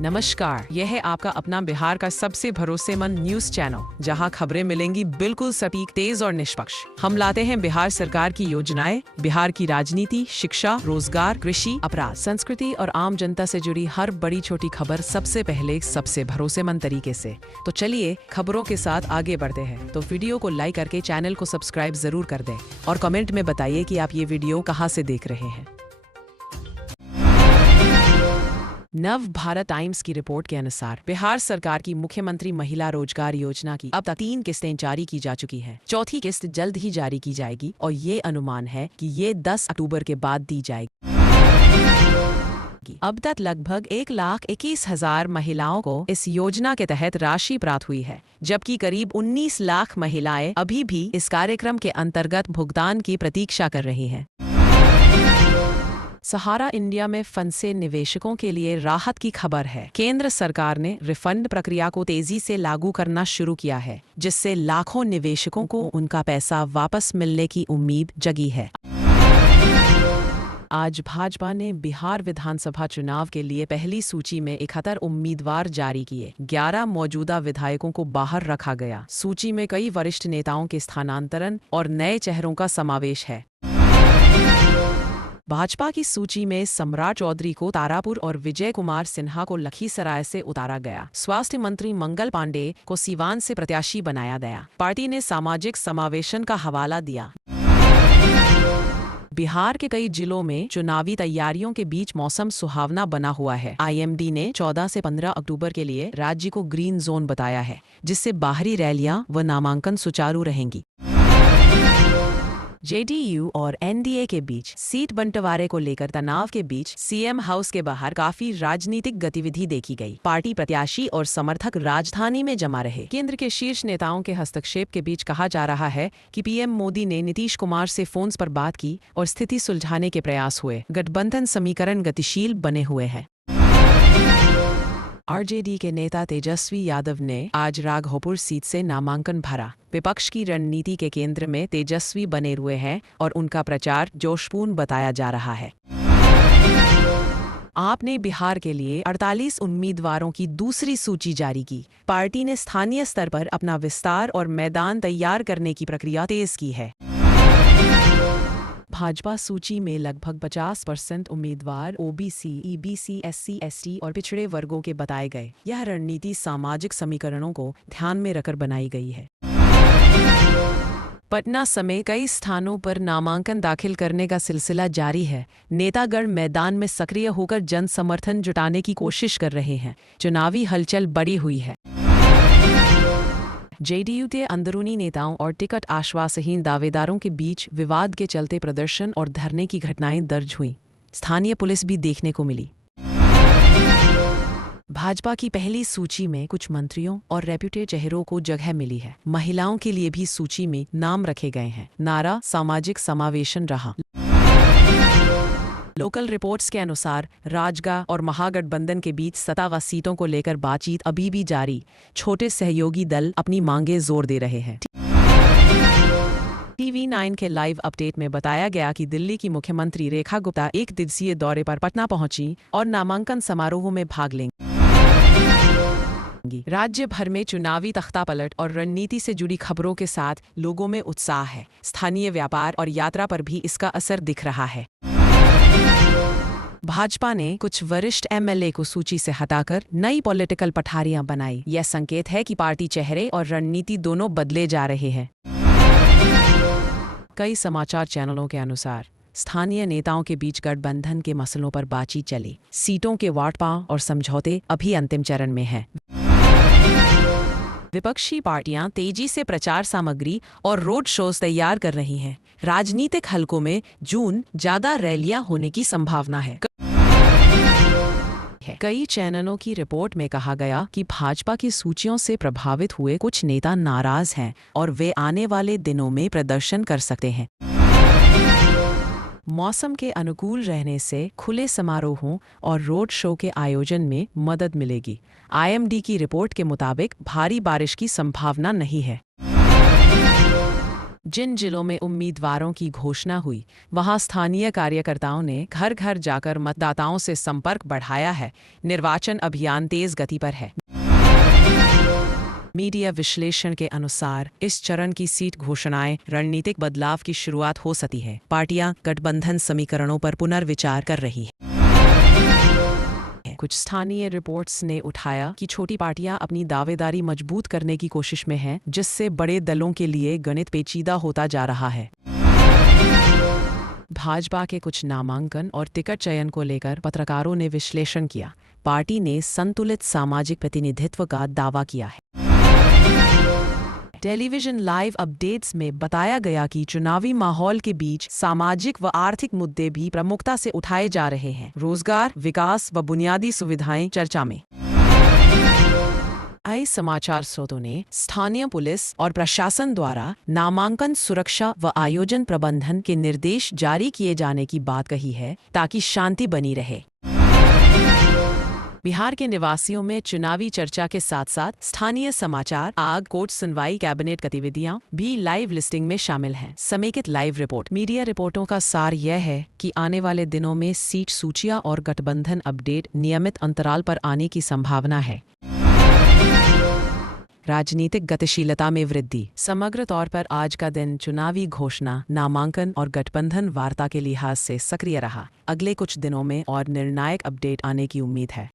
नमस्कार, यह है आपका अपना बिहार का सबसे भरोसेमंद न्यूज चैनल, जहां खबरें मिलेंगी बिल्कुल सटीक, तेज और निष्पक्ष। हम लाते हैं बिहार सरकार की योजनाएं, बिहार की राजनीति, शिक्षा, रोजगार, कृषि, अपराध, संस्कृति और आम जनता से जुड़ी हर बड़ी छोटी खबर सबसे पहले, सबसे भरोसेमंद तरीके से। तो चलिए खबरों के साथ आगे बढ़ते हैं। तो वीडियो को लाइक करके चैनल को सब्सक्राइब जरूर कर दें और कमेंट में बताइए कि आप ये वीडियो कहाँ से देख रहे हैं। नव भारत टाइम्स की रिपोर्ट के अनुसार बिहार सरकार की मुख्यमंत्री महिला रोजगार योजना की अब तक 3 किस्तें जारी की जा चुकी हैं। चौथी किस्त जल्द ही जारी की जाएगी और ये अनुमान है कि ये 10 अक्टूबर के बाद दी जाएगी। अब तक लगभग 1,21,000 महिलाओं को इस योजना के तहत राशि प्राप्त हुई है, जबकि करीब 19 लाख महिलाएं अभी भी इस कार्यक्रम के अंतर्गत भुगतान की प्रतीक्षा कर रही हैं। सहारा इंडिया में फंसे निवेशकों के लिए राहत की खबर है। केंद्र सरकार ने रिफंड प्रक्रिया को तेजी से लागू करना शुरू किया है, जिससे लाखों निवेशकों को उनका पैसा वापस मिलने की उम्मीद जगी है। आज भाजपा ने बिहार विधानसभा चुनाव के लिए पहली सूची में 71 उम्मीदवार जारी किए। 11 मौजूदा विधायकों को बाहर रखा गया। सूची में कई वरिष्ठ नेताओं के स्थानांतरण और नए चेहरों का समावेश है। भाजपा की सूची में सम्राट चौधरी को तारापुर और विजय कुमार सिन्हा को लखीसराय से उतारा गया। स्वास्थ्य मंत्री मंगल पांडे को सीवान से प्रत्याशी बनाया गया। पार्टी ने सामाजिक समावेशन का हवाला दिया। बिहार के कई जिलों में चुनावी तैयारियों के बीच मौसम सुहावना बना हुआ है। IMD ने 14 से 15 अक्टूबर के लिए राज्य को ग्रीन जोन बताया है, जिससे बाहरी रैलियां व नामांकन सुचारू रहेंगी। JDU और NDA के बीच सीट बंटवारे को लेकर तनाव के बीच CM हाउस के बाहर काफी राजनीतिक गतिविधि देखी गई। पार्टी प्रत्याशी और समर्थक राजधानी में जमा रहे। केंद्र के शीर्ष नेताओं के हस्तक्षेप के बीच कहा जा रहा है कि PM मोदी ने नीतीश कुमार से फोन पर बात की और स्थिति सुलझाने के प्रयास हुए। गठबंधन समीकरण गतिशील बने हुए हैं। RJD के नेता तेजस्वी यादव ने आज राघोपुर सीट से नामांकन भरा। विपक्ष की रणनीति के केंद्र में तेजस्वी बने हुए हैं और उनका प्रचार जोशपूर्ण बताया जा रहा है। आपने बिहार के लिए 48 उम्मीदवारों की दूसरी सूची जारी की। पार्टी ने स्थानीय स्तर पर अपना विस्तार और मैदान तैयार करने की प्रक्रिया तेज की है। भाजपा सूची में लगभग 50% उम्मीदवार OBC, EBC, SC, ST और पिछड़े वर्गों के बताए गए। यह रणनीति सामाजिक समीकरणों को ध्यान में रखकर बनाई गई है। पटना समेत कई स्थानों पर नामांकन दाखिल करने का सिलसिला जारी है। नेतागण मैदान में सक्रिय होकर जन समर्थन जुटाने की कोशिश कर रहे हैं। चुनावी हलचल बढ़ी हुई है। JDU के अंदरूनी नेताओं और टिकट आश्वासहीन दावेदारों के बीच विवाद के चलते प्रदर्शन और धरने की घटनाएं दर्ज हुईं। स्थानीय पुलिस भी देखने को मिली। भाजपा की पहली सूची में कुछ मंत्रियों और रेप्यूटेड चेहरों को जगह मिली है। महिलाओं के लिए भी सूची में नाम रखे गए हैं। नारा सामाजिक समावेशन रहा। लोकल रिपोर्ट्स के अनुसार राजगा और महागठबंधन के बीच सत्ता व सीटों को लेकर बातचीत अभी भी जारी। छोटे सहयोगी दल अपनी मांगे जोर दे रहे हैं। TV9 के लाइव अपडेट में बताया गया कि दिल्ली की मुख्यमंत्री रेखा गुप्ता 1 दिवसीय दौरे पर पटना पहुंची और नामांकन समारोह में भाग लेंगी। राज्य भर में चुनावी तख्तापलट और रणनीति से जुड़ी खबरों के साथ लोगों में उत्साह है। स्थानीय व्यापार और यात्रा पर भी इसका असर दिख रहा है। भाजपा ने कुछ वरिष्ठ MLA को सूची से हटाकर नई पॉलिटिकल पठारियां बनाई। यह संकेत है कि पार्टी चेहरे और रणनीति दोनों बदले जा रहे हैं। कई समाचार चैनलों के अनुसार स्थानीय नेताओं के बीच गठबंधन के मसलों पर बातचीत चली। सीटों के वार्ता और समझौते अभी अंतिम चरण में हैं। विपक्षी पार्टियां तेजी से प्रचार सामग्री और रोड शोज तैयार कर रही हैं। राजनीतिक हलकों में जून ज्यादा रैलियां होने की संभावना है। कई चैनलों की रिपोर्ट में कहा गया कि भाजपा की सूचियों से प्रभावित हुए कुछ नेता नाराज हैं और वे आने वाले दिनों में प्रदर्शन कर सकते हैं। मौसम के अनुकूल रहने से खुले समारोहों और रोड शो के आयोजन में मदद मिलेगी। IMD की रिपोर्ट के मुताबिक भारी बारिश की संभावना नहीं है। जिन जिलों में उम्मीदवारों की घोषणा हुई, वहां स्थानीय कार्यकर्ताओं ने घर घर जाकर मतदाताओं से संपर्क बढ़ाया है। निर्वाचन अभियान तेज गति पर है। मीडिया विश्लेषण के अनुसार इस चरण की सीट घोषणाएं रणनीतिक बदलाव की शुरुआत हो सकती है। पार्टियां गठबंधन समीकरणों पर पुनर्विचार कर रही हैं। कुछ स्थानीय रिपोर्ट्स ने उठाया कि छोटी पार्टियां अपनी दावेदारी मजबूत करने की कोशिश में हैं, जिससे बड़े दलों के लिए गणित पेचीदा होता जा रहा है। भाजपा के कुछ नामांकन और टिकट चयन को लेकर पत्रकारों ने विश्लेषण किया। पार्टी ने संतुलित सामाजिक प्रतिनिधित्व का दावा किया है। टेलीविजन लाइव अपडेट्स में बताया गया कि चुनावी माहौल के बीच सामाजिक व आर्थिक मुद्दे भी प्रमुखता से उठाए जा रहे हैं। रोजगार, विकास व बुनियादी सुविधाएं चर्चा में। कई समाचार स्रोतों ने स्थानीय पुलिस और प्रशासन द्वारा नामांकन सुरक्षा व आयोजन प्रबंधन के निर्देश जारी किए जाने की बात कही है, ताकि शांति बनी रहे। बिहार के निवासियों में चुनावी चर्चा के साथ साथ स्थानीय समाचार, आग, कोर्ट सुनवाई, कैबिनेट गतिविधियां भी लाइव लिस्टिंग में शामिल हैं। समेकित लाइव रिपोर्ट। मीडिया रिपोर्टों का सार यह है कि आने वाले दिनों में सीट सूचियां और गठबंधन अपडेट नियमित अंतराल पर आने की संभावना है। राजनीतिक गतिशीलता में वृद्धि। समग्र तौर पर आज का दिन चुनावी घोषणा, नामांकन और गठबंधन वार्ता के लिहाज से सक्रिय रहा। अगले कुछ दिनों में और निर्णायक अपडेट आने की उम्मीद है।